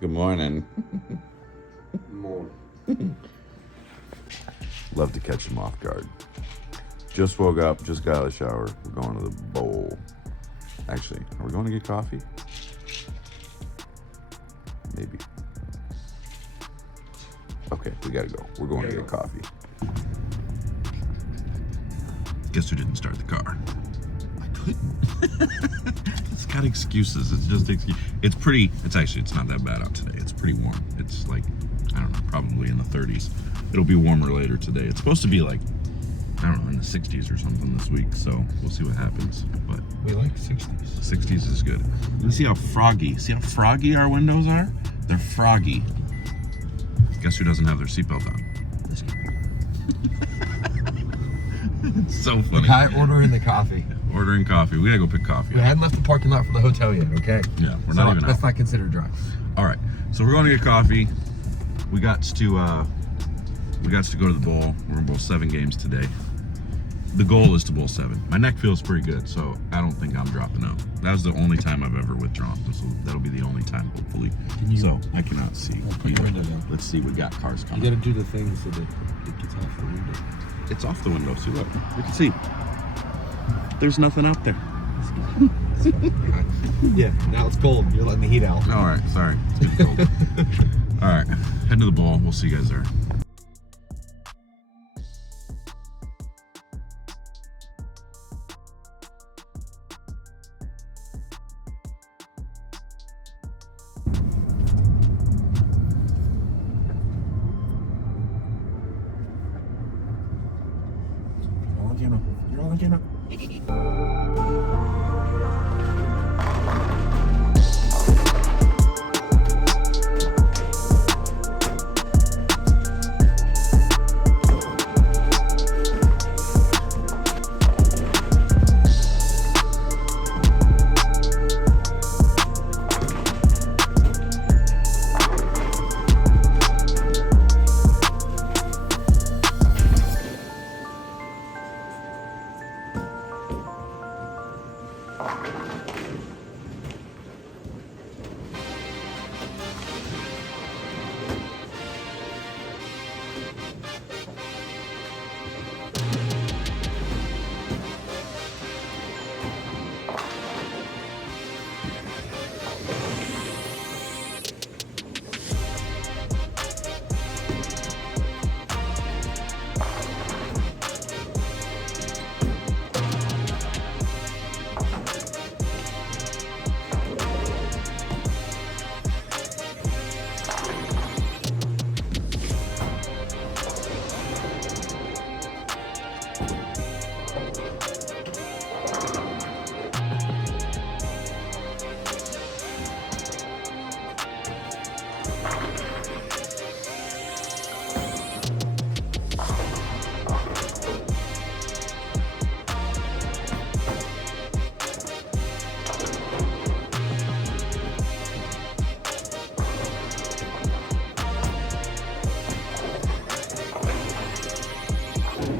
Good morning. Love to catch them off guard. Just woke up, just got out of the shower. We're going to the bowl. Actually, are we going to get coffee? Maybe. Okay, we gotta go. We're going to get coffee. Guess who didn't start the car? I couldn't. It's got excuses. It's just it's not that bad out today. It's pretty warm. It's like, I don't know, probably in the 30s. It'll be warmer later today. It's supposed to be like, I don't know, in the 60s or something this week. So we'll see what happens. But we like 60s. 60s is good. You see how froggy our windows are? They're froggy. Guess who doesn't have their seatbelt on? This guy. It's so funny. The guy ordering the coffee. Ordering coffee. We gotta go pick coffee We hadn't left the parking lot for the hotel yet, okay? Yeah, we're not even out. That's not considered drive. All right, so we're going to get coffee. We got to go to the bowl. We're gonna bowl 7 games today. The goal is to bowl 7. My neck feels pretty good, so I don't think I'm dropping out. That was the only time I've ever withdrawn. That'll be the only time, hopefully. So I cannot see. Put your window down. Let's see. We got cars coming. You gotta do the thing so that it gets off the window. It's off the window. See, look. We can see. There's nothing out there. Yeah, now it's cold. You're letting the heat out. All right, sorry. It's getting cold. All right, head to the bowl. We'll see you guys there. You're all again.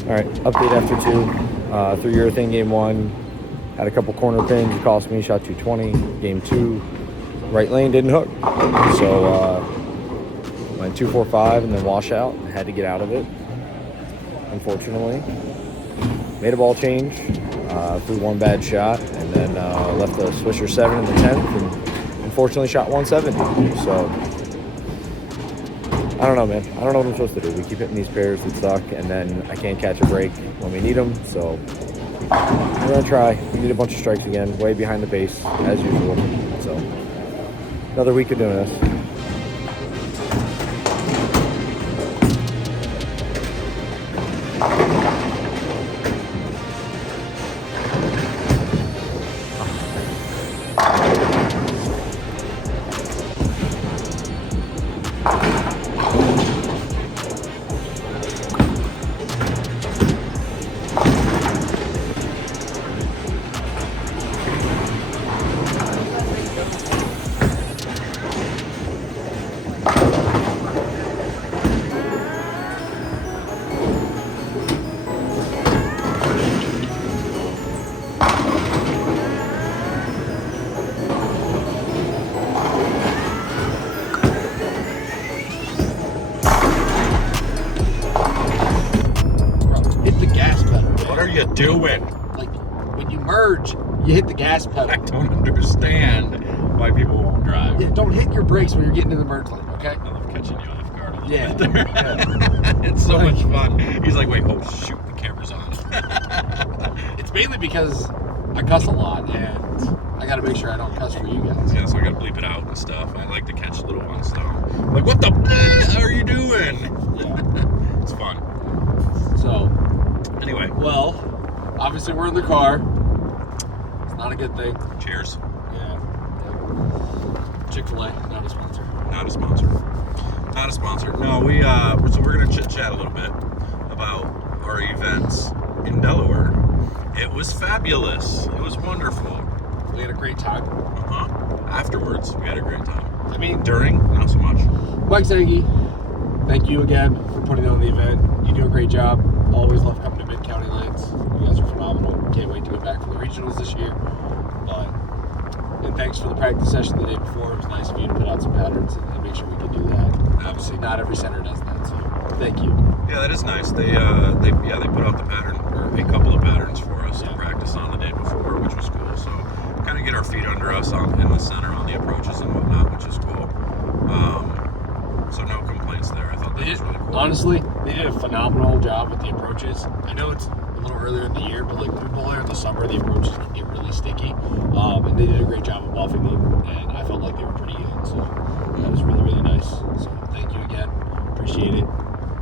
All right, update after 2. Through urethane game 1, had a couple corner pins. It cost me, shot 220. Game 2, right lane didn't hook. So went 245 and then washout. Had to get out of it, unfortunately. Made a ball change, threw one bad shot, and then left the Swisher 7 in the 10th, and unfortunately shot 170. So I don't know, man. I don't know what I'm supposed to do. We keep hitting these pairs that suck, and then I can't catch a break when we need them. So we're gonna try. We need a bunch of strikes again, way behind the pace as usual. So another week of doing this. doing? Like, when you merge, you hit the gas pedal. I don't understand why people won't drive. Yeah, don't hit your brakes when you're getting in the merge lane, okay? I love catching you off guard a little Yeah. bit there. It's so much fun. He's like, wait, oh shoot, the camera's on. It's mainly because I cuss a lot, and I gotta make sure I don't cuss for you guys. Yeah, so I gotta bleep it out and stuff. I like to catch little ones though. Like, what the are you doing? Yeah. It's fun. So, Anyway, well, obviously we're in the car. It's not a good thing. cheers. Yeah. Chick-fil-A, not a sponsor. Not a sponsor. Not a sponsor. No, so we're gonna chit chat a little bit about our events in Delaware. It was fabulous. It was wonderful. We had a great time. Afterwards, we had a great time. I mean, During, not so much. Mike Zangi, thank you again for putting on the event. You do a great job. Always love coming to Mid-County Lanes. You guys are phenomenal. Can't wait to get back for the regionals this year. And thanks for the practice session the day before. It was nice of you to put out some patterns and make sure we could do that. Obviously, not every center does that, so thank you. Yeah, that is nice. They put out the pattern, or a couple of patterns for us to practice on the day before, which was cool. So kind of get our feet under us in the center on the approaches and whatnot, which is cool. So no complaints there. I thought that was really cool. Honestly, they did a phenomenal job with the approaches. I know it's a little earlier in the year, but like earlier in the summer, the approaches can get really sticky. And they did a great job of buffing them, and I felt like they were pretty good. So that was really, really nice. So thank you again. Appreciate it.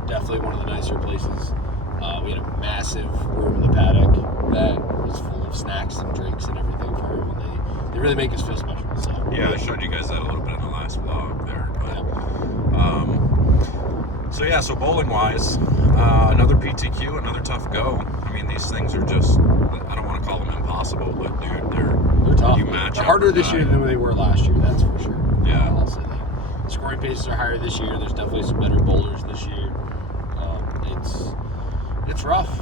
Definitely one of the nicer places. We had a massive room in the paddock that was full of snacks and drinks and everything for everyone. They really make us feel special. So Yeah, I showed you guys that a little bit in the last vlog there. But, so bowling wise, another PTQ, another tough go. I mean, these things are just, I don't want to call them impossible, but dude, they're tough. You match They're up harder or this not. year than they were last year, that's for sure. Yeah. I'll say that. The scoring paces are higher this year. There's definitely some better bowlers this year. It's rough.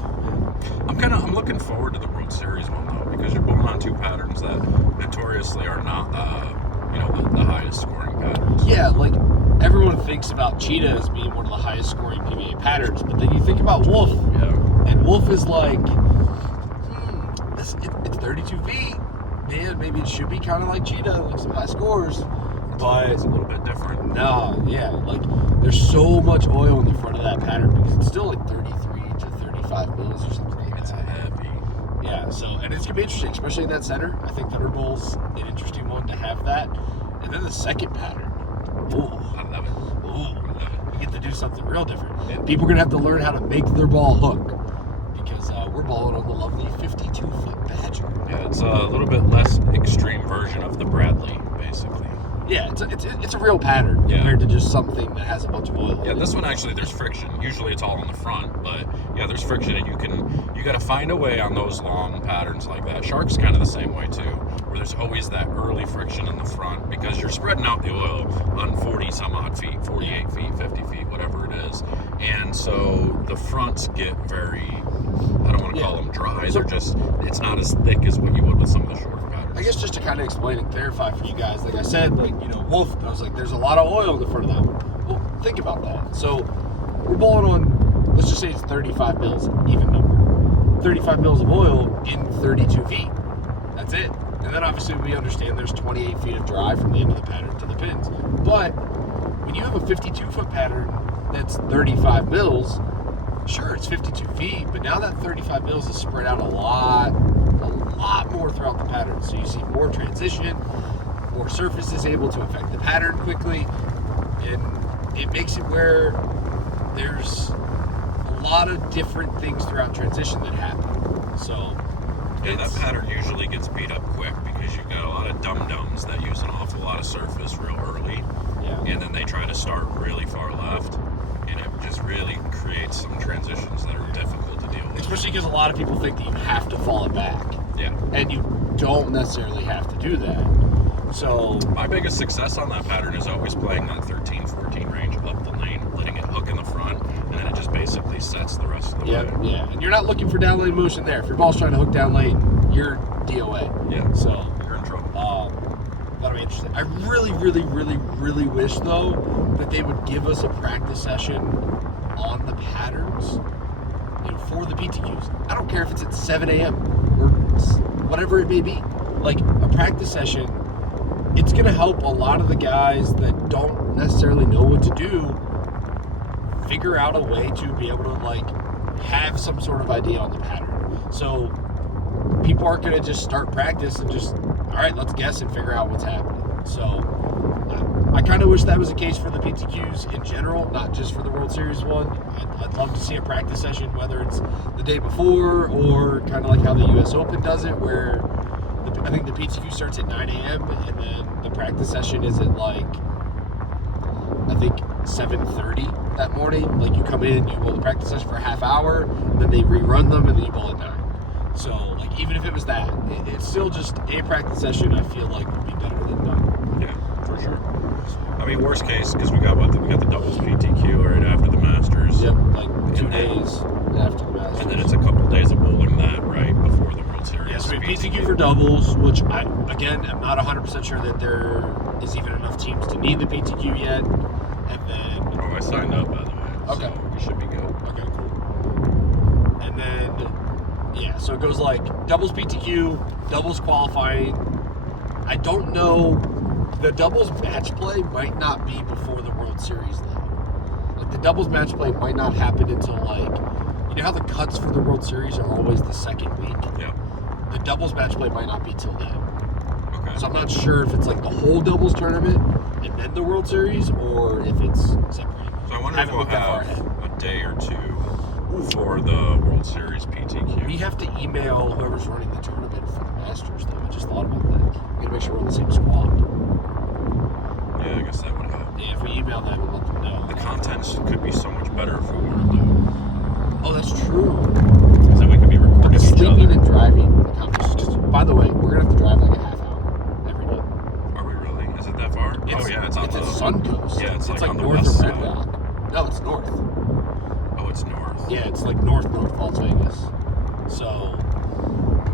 I'm looking forward to the World Series one though, because you're bowling on two patterns that notoriously are not, the highest scoring patterns. Yeah, like everyone thinks about Cheetah as being one of the highest scoring PBA patterns, but then you think about Wolf, and Wolf is like, it's 32 feet. Man, maybe it should be kind of like Cheetah, like some high scores, but It's a little bit different. no, yeah, like there's so much oil in the front of that pattern because it's still like 33 to 35 mils or something like It's that. heavy. Yeah, so, and it's gonna be interesting, especially in that center. I think Thunder Bowl's an interesting one to have that. And then the second pattern. Ooh. I love it. Ooh. You get to do something real different. And people are gonna have to learn how to make their ball hook. Because we're balling on the lovely 52-foot Badger. Yeah, it's a little bit less extreme version of the Bradley, basically. Yeah, it's a real pattern Yeah. compared to just something that has a bunch of oil. Yeah, this one actually there's friction. Usually it's all on the front, but yeah, there's friction, and you got to find a way on those long patterns like that. Shark's kind of the same way too, where there's always that early friction in the front because you're spreading out the oil on 40 some odd feet, 48 feet, 50 feet, whatever it is, and so the fronts get very, I don't want to call them dry. So- They're just, it's not as thick as what you would with some of the shorter patterns. I guess just to kind of explain and clarify for you guys, like I said, Wolf, I was like, there's a lot of oil in the front of that one. Well, think about that. So we're bowling on, let's just say it's 35 mils, even number. 35 mils of oil in 32 feet. That's it. And then obviously we understand there's 28 feet of dry from the end of the pattern to the pins. But when you have a 52-foot pattern that's 35 mils, sure, it's 52 feet, but now that 35 mils is spread out a lot more throughout the pattern. So you see more transition, more surface is able to affect the pattern quickly, and it makes it where there's a lot of different things throughout transition that happen. So Yeah, that pattern usually gets beat up quick because you've got a lot of dum-dums that use an awful lot of surface real early, and then they try to start really far left, and it just really creates some transitions that are difficult to deal with. especially because a lot of people think that you have to fall it back, Yeah. and you don't necessarily have to do that. So My biggest success on that pattern is always playing that 13, 14 range up the lane, letting it hook in the front, and then it just basically sets the rest of the way. yeah, and you're not looking for down lane motion there. If your ball's trying to hook down lane, you're DOA. Yeah. So You're in trouble. that'll be interesting. I really, really, really, really wish though that they would give us a practice session on the patterns for the PTQs. I don't care if it's at 7 a.m. or whatever it may be. Like a practice session, it's going to help a lot of the guys that don't necessarily know what to do figure out a way to be able to like have some sort of idea on the pattern. So people aren't going to just start practice and just, all right, let's guess and figure out what's happening. So I kind of wish that was the case for the PTQs in general, not just for the World Series one. I'd love to see a practice session, whether it's the day before or kind of like how the U.S. Open does it, where I think the PTQ starts at 9 a.m. and then the practice session is at like, I think 7:30 that morning. Like you come in, you bowl the practice session for a half hour, and then they rerun them, and then you bowl at 9. So like even if it was that, it's still just a practice session. I feel like would be better than none. Yeah, for sure. I mean, worst case, because we got the doubles PTQ right after the Masters. Yep, like 2 days after the Masters. And then it's a couple days of bowling that right before the World Series. Yes, we have PTQ for doubles, which I, again, am not 100% sure that there is even enough teams to need the PTQ yet. And then... Oh, I signed up, by the way. Okay. So we should be good. Okay, cool. And then, yeah, so it goes like doubles PTQ, doubles qualifying. I don't know, the doubles match play might not be before the World Series, though. Like, the doubles match play might not happen until, like, you know how the cuts for the World Series are always the second week? Yeah. The doubles match play might not be till then. Okay. So I'm not sure if it's like the whole doubles tournament and then the World Series, or if it's separated. So I wonder if Haven't we'll looked that far ahead. have a day or two for the World Series PTQ. We have to email whoever's running the tournament for the Masters, though. I just thought about that. We gotta make sure we're on the same squad. Yeah, I guess that would help. Yeah, if we email them and let them know. The content could be so much better if we weren't though. Oh, that's true. Because then we could be But recording the each sleeping other. and driving, the competition. By the way, we're gonna have to drive like a half hour every day. Are we really? Is it that far? Oh yeah, it's on it's the at Suncoast. Yeah, it's like on the north west of Red side. Rock. No, it's north. Oh, it's north. Yeah, it's like north Las Vegas. So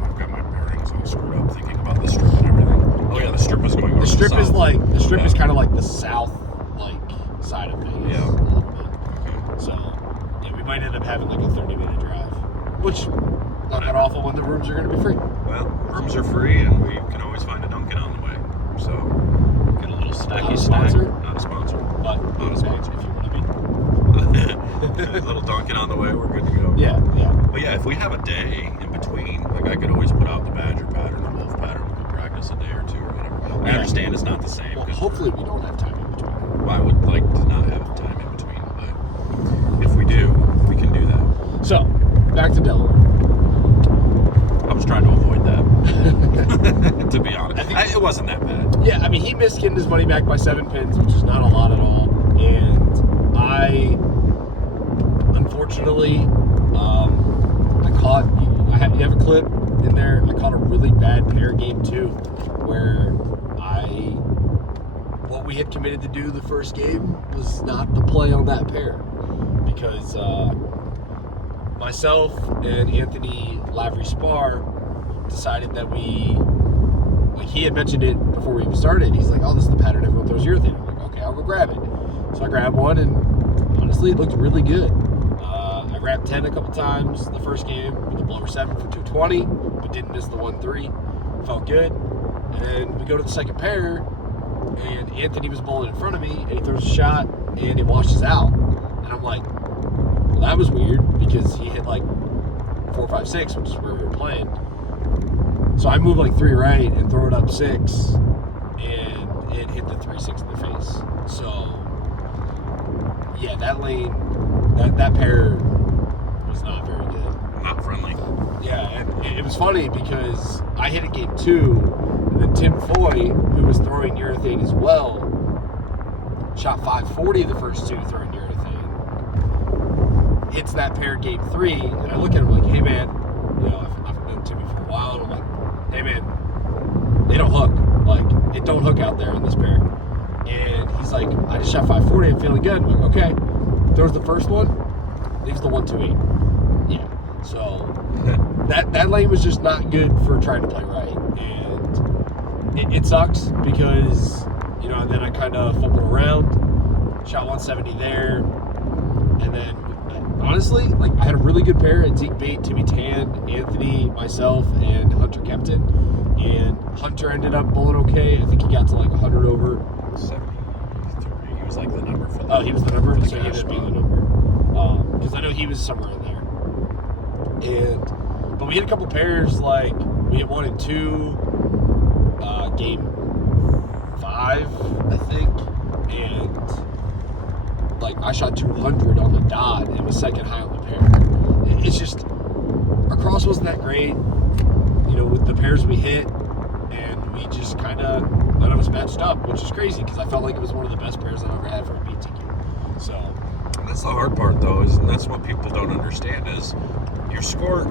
I've got my bearings all screwed up thinking about the strip and everything. Oh yeah, the strip is going north. the strip to is south. like is Yeah. kind of like the south side of Vegas. Yeah. A little bit. Okay. So yeah, we might end up having like a 30-minute drive, which not that awful when the rooms are going to be free. Well, rooms are free and we can always find a Dunkin' on the way. So get a little snacky Not a snack. sponsor. Not a sponsor. But Not a sponsor. if you want to be. A little Dunkin' on the way, we're good to go. Yeah. But yeah, if we have a day in between, like I could always put out the Badger pattern, the Wolf pattern, we could practice a day or two or whatever. I Yeah. understand it's not the same. Well, because hopefully we don't have time in between. I would like to not have time in between, but if we do, we can do that. So back to Delaware. I was trying to avoid that, to be honest. It wasn't that bad. Yeah, I mean, he missed getting his money back by 7 pins, which is not a lot at all. And I, unfortunately, you have a clip in there. I caught a really bad pair game 2, where what we had committed to do the first game was not the play on that pair, because myself and Anthony Lavery Spar decided that he had mentioned it before we even started. He's like, oh, this is the pattern everyone throws urethane. I'm like, okay, I'll go grab it. So I grabbed one, and honestly, it looked really good. I grabbed 10 a couple times the first game with a blower 7 for 220, but didn't miss the 1-3. Felt good. And then we go to the second pair, and Anthony was bowling in front of me, and he throws a shot, and it washes out. And I'm like, well, that was weird, because he hit like 4, 5, 6, which is where we were playing. So I move like 3 right and throw it up 6, and it hit the 3-6 in the face. So yeah, that lane, that pair was not very good. Not friendly. Yeah, and it was funny because I hit it game 2, and then Tim Foy, who was throwing urethane as well, shot 540 the first 2 throwing urethane. Hits that pair game 3, and I look at him like, hey man, I've known Timmy for a while, and I'm like, hey man, they don't hook. Like, it don't hook out there in this pair. And he's like, I just shot 540, I'm feeling good. I'm like, okay. Throws the first one, leaves the 128. Yeah. So that lane was just not good for trying to play right. And it sucks because, then I kind of fumbled around, shot 170 there, and then honestly, like I had a really good pair at Zeke Bate, Timmy Tan, Anthony, myself, and Hunter Kempton. And Hunter ended up bowling okay. I think he got to like 100 over. 73. He was like the number for the. Oh, he was the number? For the So he cash ended up being spot. the number. Because I know he was somewhere in there. But we had a couple pairs, like we had 1 and 2, game 5, I think. And like I shot 200 on the dot and was second high on the pair. It's just our cross wasn't that great, with the pairs we hit, and we just kind of none of us matched up, which is crazy because I felt like it was one of the best pairs I've ever had for a BTQ. So That's the hard part, though, and that's what people don't understand is your score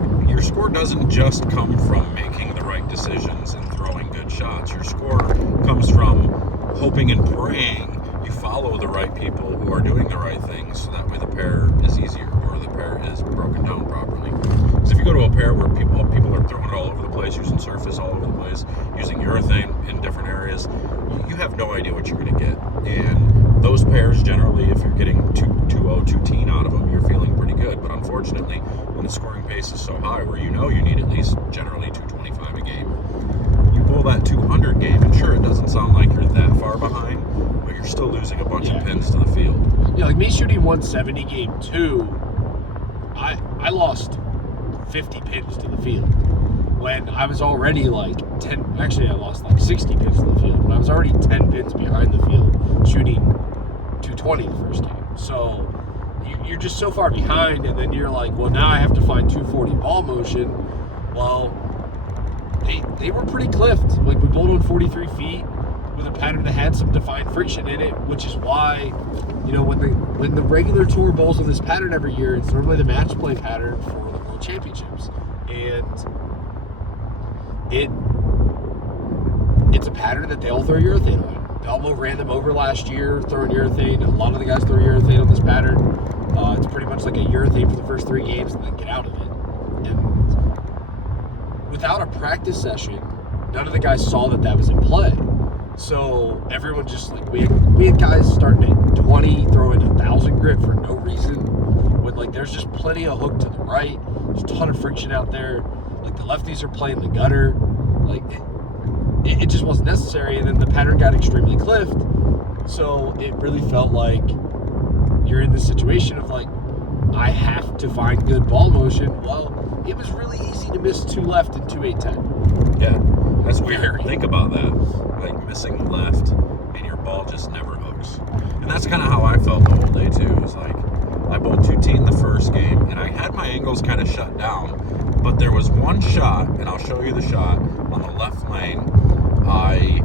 doesn't just come from making the right decisions and throwing good shots. Your score comes from hoping and praying you follow the right people who are doing the right things, so that way the pair is easier or the pair is broken down properly. Because if you go to a pair where people are throwing it all over the place, using surface all over the place, using urethane in different areas, you have no idea what you're going to get. And those pairs, generally, if you're getting 2-0, 2-teen out of them, you're feeling pretty good. But unfortunately, when the scoring pace is so high where you need at least generally 225 a game, you pull that 200 game, and sure, it doesn't sound like you're that far behind, but you're still losing a bunch of pins to the field. Yeah, like me shooting 170 game 2, I lost 50 pins to the field. When I was already like 10, actually I lost like 60 pins to the field. When I was already 10 pins behind the field, shooting 220 the first game. So you're just so far behind, and then you're like, well, now I have to find 240 ball motion. Well, they were pretty cliffed. Like we bowled on 43 feet with a pattern that had some defined friction in it, which is why, when the regular tour bowls on this pattern every year, it's normally the match play pattern for the World Championships. And it's a pattern that they'll throw urethane on. Belmo ran them over last year throwing urethane. A lot of the guys throw urethane on this pattern. It's pretty much like a urethane for the first 3 games and then get out of it. And without a practice session, none of the guys saw that was in play. So everyone just like we had guys starting at 20, throwing 1,000 grit for no reason. When like there's just plenty of hook to the right, there's a ton of friction out there. Like the lefties are playing the gutter, like it just wasn't necessary. And then the pattern got extremely cliffed, so it really felt like you're in this situation of like I have to find good ball motion. Well, it was really easy to miss 2 left and 2 8-10. Yeah, that's weird. Think about that. Like missing left and your ball just never hooks. And that's kind of how I felt the whole day too. It was like I bowled 2-teen the first game and I had my angles kind of shut down, but there was one shot, and I'll show you the shot, on the left lane. I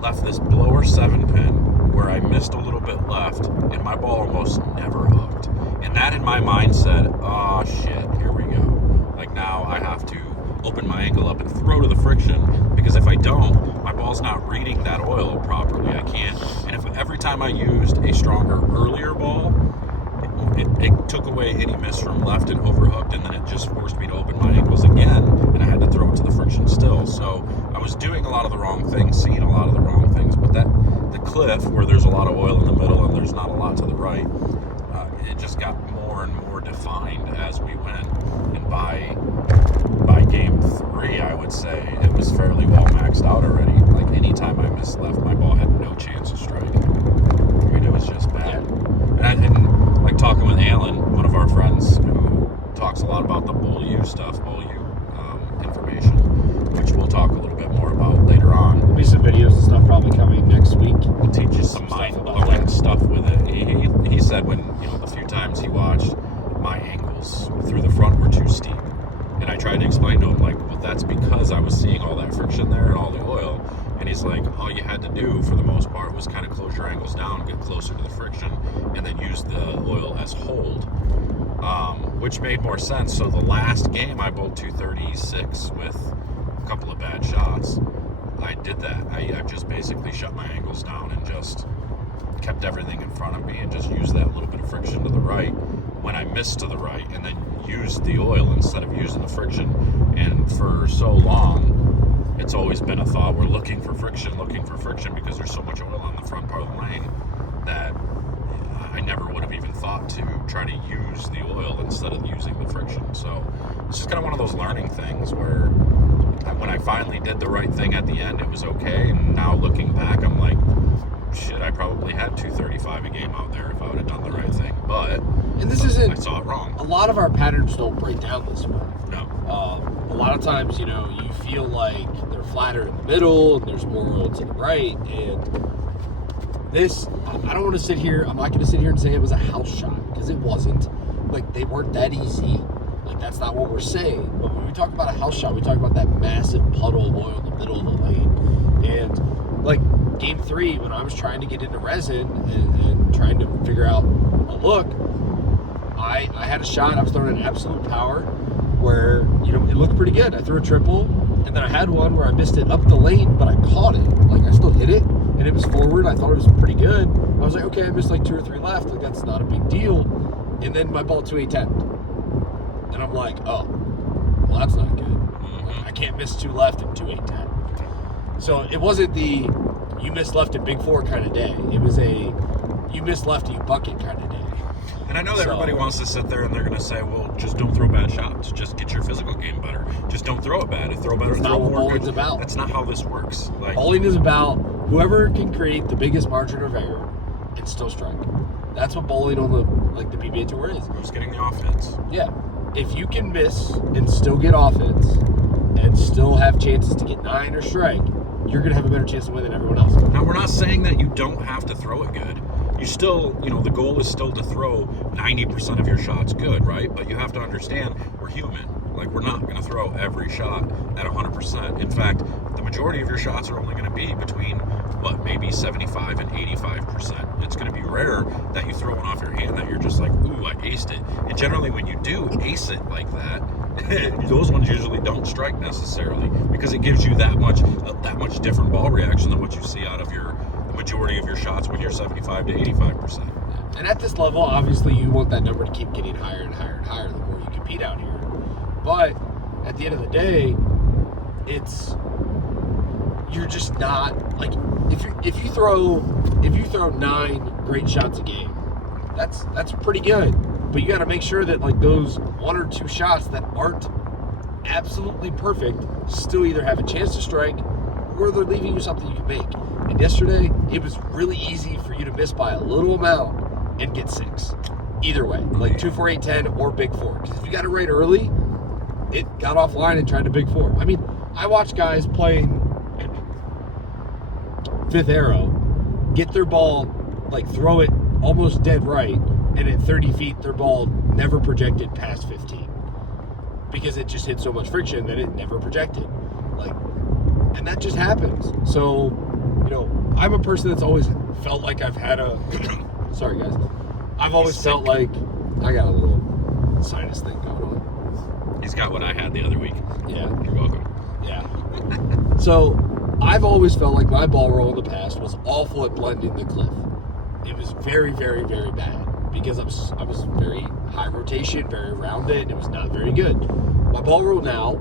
left this blower 7-pin where I missed a little bit left and my ball almost never hooked. And that in my mind said, oh shit, here we go. Like now I have to open my angle up and throw to the friction, because if I don't, my ball's not reading that oil properly. I can't. And if every time I used a stronger earlier ball, it took away any miss from left and overhooked, and then it just forced me to open my ankles again, and I had to throw it to the friction still. So I was doing a lot of the wrong things, seeing a lot of the wrong things. But the cliff where there's a lot of oil in the middle and there's not a lot to the right, it just got more and more defined as we went. And by game 3, I would say it was fairly well maxed out already. Like anytime I missed left, my ball had no chance to strike. I mean, it was just bad. And like talking with Alan, one of our friends who talks a lot about the Bowl U stuff, Bowl U information, which we'll talk a little bit more about later on. There'll be some videos and stuff probably coming next week. We'll teach you some mind-blowing stuff with it. He said when, the few times he watched, my angles through the front were too steep. And I tried to explain to him, like, well, that's because I was seeing all that friction there and all the oil. And he's like, all you had to do for the most part was kind of close your angles down, get closer to the friction, and then use the oil as hold, which made more sense. So the last game I bowled 236 with a couple of bad shots. I did that. I just basically shut my angles down and just kept everything in front of me and just used that little bit of friction to the right when I missed to the right, and then used the oil instead of using the friction. And for so long, it's always been a thought, we're looking for friction because there's so much oil on the front part of the lane that I never would have even thought to try to use the oil instead of using the friction. So it's just kind of one of those learning things where when I finally did the right thing at the end, it was okay. And now looking back, I'm like, shit, I probably had 235 a game out there if I would have done the right thing. But and this isn't, I saw it wrong. A lot of our patterns don't break down this way. No. A lot of times, you feel like they're flatter in the middle and there's more oil to the right. And this, I don't want to sit here, I'm not going to sit here and say it was a house shot, because it wasn't. Like, they weren't that easy. Like, that's not what we're saying. But when we talk about a house shot, we talk about that massive puddle of oil in the middle of the lane. And, like, game 3, when I was trying to get into resin and trying to figure out a look, I had a shot, I was throwing an absolute power where, it looked pretty good. I threw a triple, and then I had one where I missed it up the lane, but I caught it. Like, I still hit it, and it was forward. I thought it was pretty good. I was like, okay, I missed like 2 or 3 left. Like, that's not a big deal. And then my ball 2-8-10. And I'm like, oh, well, that's not good. Like, I can't miss 2 left and 2-8-10. So it wasn't the you missed left at Big 4 kind of day. It was a you missed left and you bucket kind of day. And I know that everybody wants to sit there and they're going to say, well, just don't throw bad shots. Just get your physical game better. Just don't throw it bad. If throw better, That's throw not what more bowling's good. about. That's not how this works. Like, Bowling is about whoever can create the biggest margin of error and still strike. That's what bowling on the PBA Tour is. just getting the offense. Yeah. If you can miss and still get offense and still have chances to get 9 or strike, you're going to have a better chance to win than everyone else. Now, we're not saying that you don't have to throw it good. You still, the goal is still to throw 90% of your shots good, right? But you have to understand, we're human. Like, we're not going to throw every shot at 100%. In fact, the majority of your shots are only going to be between, maybe 75 and 85%. It's going to be rare that you throw one off your hand that you're just like, ooh, I aced it. And generally, when you do ace it like that, those ones usually don't strike necessarily, because it gives you that much different ball reaction than what you see out of the majority of your shots when you're 75 to 85%. And at this level, obviously, you want that number to keep getting higher and higher and higher the more you compete out here. But at the end of the day, you're just not like, if you throw 9 great shots a game, that's pretty good. But you got to make sure that like those 1 or 2 shots that aren't absolutely perfect still either have a chance to strike or they're leaving you something you can make. And yesterday, it was really easy for you to miss by a little amount and get 6. Either way, like 2, 4, 8, 10 or Big 4. Because if you got it right early, it got offline and tried to Big 4. I mean, I watch guys playing 5th arrow, get their ball, like throw it almost dead right, and at 30 feet, their ball never projected past 15. Because it just hit so much friction that it never projected. And that just happens. So, I'm a person that's always felt like I've had a sorry guys. I've always felt like I got a little sinus thing going on. He's got what I had the other week. Yeah. You're welcome. Yeah. So I've always felt like my ball roll in the past was awful at blending the cliff. It was very, very, very bad because I was very high rotation, very rounded, and it was not very good. My ball roll now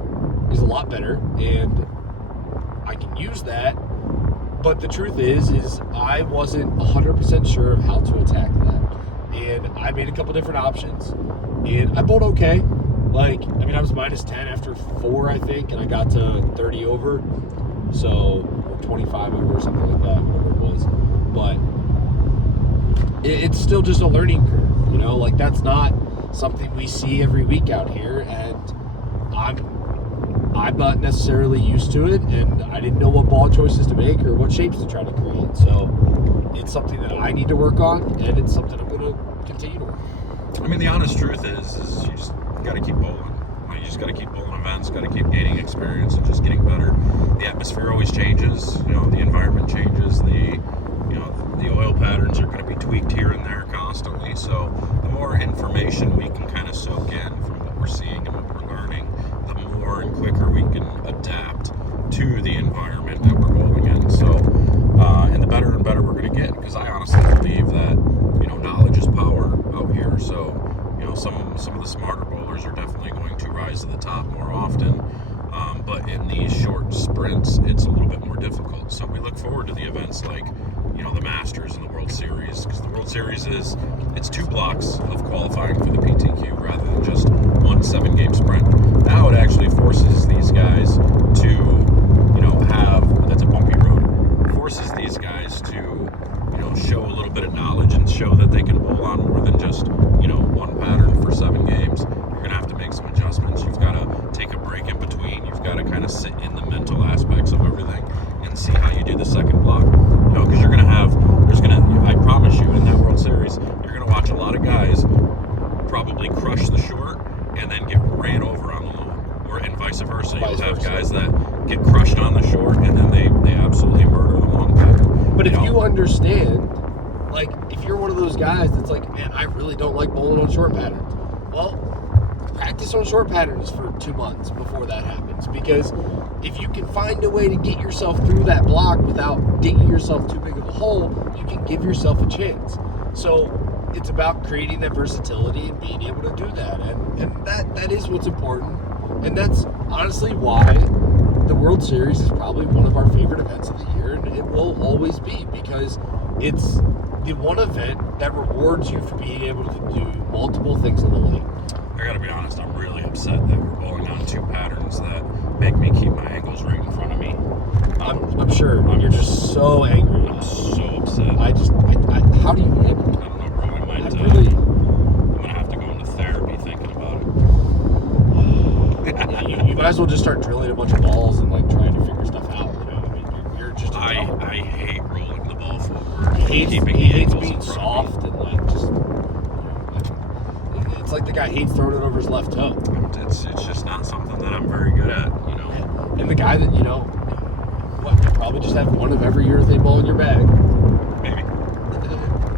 is a lot better, and I can use that. But the truth is I wasn't 100% sure of how to attack that. And I made a couple different options, and I bowled okay. I was minus 10 after 4, I think, and I got to 30 over. So, or 25 over or something like that, whatever it was. But it's still just a learning curve, that's not something we see every week out here, and I'm not necessarily used to it, and I didn't know what ball choices to make or what shapes to try to create. So it's something that I need to work on, and it's something I'm going to continue to work on. I mean, the honest truth is you just got to keep bowling. You just got to keep bowling events, got to keep gaining experience and just getting better. The atmosphere always changes. The environment changes. The oil patterns are going to be tweaked here and there constantly. So the more information we can kind of soak in from what we're seeing and what we're learning, the more and quicker we can adapt to the environment that we're bowling in. So, and the better and better we're going to get, because I honestly believe that, knowledge is power out here. So, some of the smarter bowlers are definitely going to rise to the top more often. But but in these short sprints, it's a little bit more difficult. So we look forward to the events like, the Masters and the World Series, because the World Series it's 2 blocks of qualifying for the PTQ rather than just one 7-game sprint. Now it actually forces these guys to, that's a bumpy road, forces these guys to, show a little bit of knowledge and show that they can bowl on more than just, one pattern for 7 games. You're going to have to make some adjustments. You've got to take a break in between. You've got to kind of sit in the mental aspects of everything and see how you do the second block. Because you're going to I promise you, in that World Series, you're going to watch a lot of guys probably crush the short and then get ran over on the long, and vice versa. You'll have guys that get crushed on the short and then they absolutely murder the long pattern. But if you understand, like, if you're one of those guys that's like, man, I really don't like bowling on short patterns, well, practice on short patterns for 2 months before that happens. Because if you can find a way to get yourself through that block without digging yourself too big of a hole, you can give yourself a chance. So it's about creating that versatility and being able to do that. And that is what's important. And that's honestly why the World Series is probably one of our favorite events of the year, and it will always be, because it's the one event that rewards you for being able to do multiple things in the lane. I gotta be honest, I'm really upset that we're bowling on 2 patterns that make me keep my angles right in front of me. I'm sure you're just so angry. I'm so upset. How do you handle it? I don't know, bro. I might, I'm gonna have to go into therapy thinking about it. you might as well just start drilling a bunch of balls and like trying to figure stuff out. I mean, you're just. I hate rolling the ball forward. He hates being soft and like just. It's like the guy hates throwing it over his left toe. It's just not something that I'm very good at, And the guy that you probably just have one of every urethane ball in your bag. Maybe.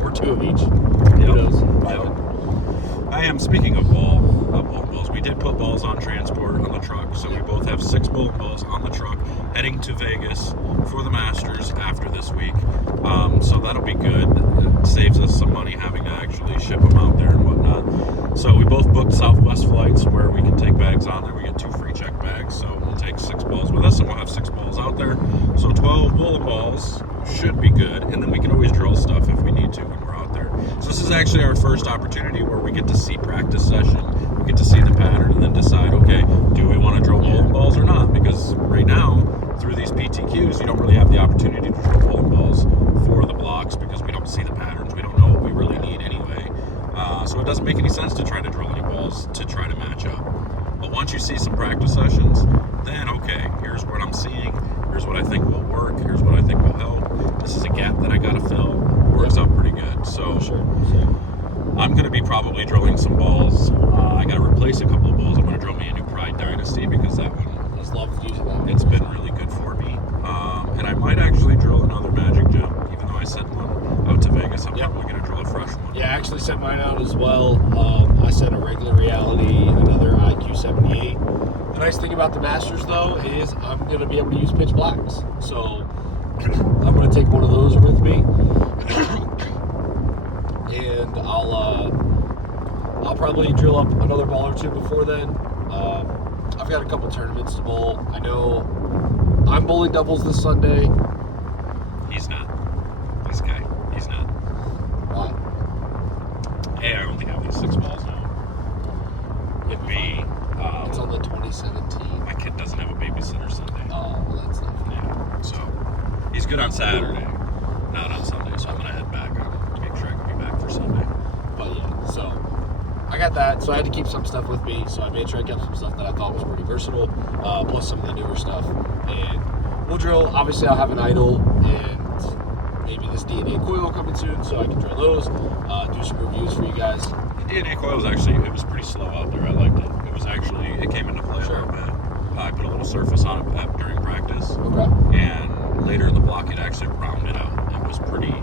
Or 2 of each. Who knows? I am, speaking of bowling balls, we did put balls on transport on the truck, so we both have 6 bowling balls on the truck heading to Vegas for the Masters after this week. So that'll be good. It saves us some money having to actually ship them out there and whatnot. So we both booked Southwest flights where we can take bags on there. We get 2 free check bags, so we'll take 6 balls with us and we'll have 6 balls out there. So 12 bowling balls should be good, and then we can always drill stuff if we need to when we're out there. So this is actually our first opportunity where we get to see practice session, we get to see the pattern, and then decide, okay, do we want to drill bowling balls or not? Because right now, through these PTQs, you don't really have the opportunity to drill bowling balls for the blocks because we don't see the patterns. We don't know what we really need anyway. So it doesn't make any sense to try to drill any balls to try to match up. But once you see some practice sessions, then okay, here's what I'm seeing, here's what I think will work, here's what I think will help. This is a gap that I gotta fill. Works out pretty good. So I'm going to be probably drilling some balls. I got to replace a couple of balls. I'm going to drill me a new Pride Dynasty because that one, I just love using that. It's been really good for me. And I might actually drill another Magic Gem, even though I sent one out to Vegas. I'm probably going to drill a fresh one. Yeah, I actually sent mine out as well. I sent a regular Reality, another IQ 78. The nice thing about the Masters, though, is I'm going to be able to use pitch blacks. So I'm going to take one of those with me. And I'll probably drill up another ball or 2 before then. I've got a couple tournaments to bowl. I know I'm bowling doubles this Sunday. He's not. This guy, he's not. Why? Hey, I only have these 6 balls now. With me, It's on the 2017. my kid doesn't have a babysitter Sunday. Oh, well, that's not fair. Yeah, so he's good on Saturday, not on Sunday. So I'm gonna head back to make sure I can be back for Sunday. But yeah, so I got that. So I had to keep some stuff with me. So I made sure I kept some stuff that I thought was pretty versatile, plus some of the newer stuff. And we'll drill. Obviously, I'll have an idle and maybe this DNA coil coming soon, so I can drill those. Do some reviews for you guys. The DNA coil was actually, it was pretty slow out there. I liked it. It came into play a little bit. I put a little surface on it during practice. Okay. And later in the block, it actually rounded out. It was pretty,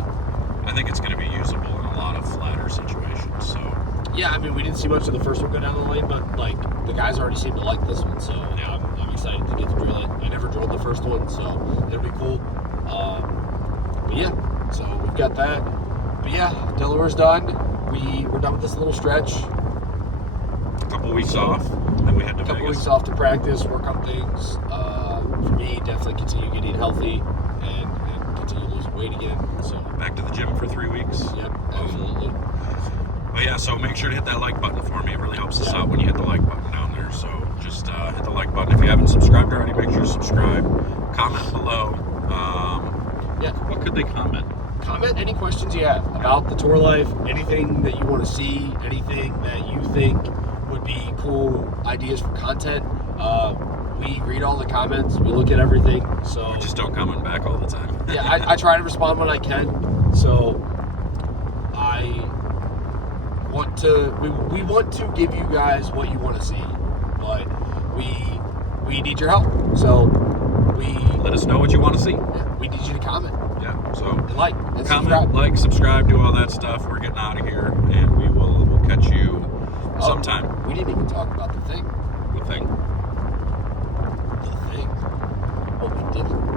I think it's going to be usable in a lot of flatter situations. So Yeah, I mean, we didn't see much of the first one go down the lane, but like the guys already seem to like this one, so Yeah. I'm excited to get to drill it. I never drilled the first one, so it'll be cool. But yeah, so we've got that. But yeah, Delaware's done. We're done with this little stretch. a couple weeks off, then we had to A couple Vegas. weeks off to practice, work on things. for me, definitely continue getting healthy and continue losing weight again. So Back to the gym for 3 weeks. yep, absolutely. But yeah, so make sure to hit that like button for me. It really helps us out when you hit the like button down there. So just hit the like button. If you haven't subscribed already, make sure to subscribe. Comment below. Yeah. What could they comment? Comment any questions you have about the tour life, anything that you want to see, anything that you think would be cool ideas for content. We read all the comments. We look at everything. So Just don't comment back all the time. yeah, I try to respond when I can. So we want to give you guys what you want to see, but we need your help. So Let us know what you want to see. we need you to comment Yeah. So and like and comment, subscribe. like, subscribe, do all that stuff. We're getting out of here, and we'll catch you sometime. We didn't even talk about the thing. Good thing. The thing. Oh, we didn't.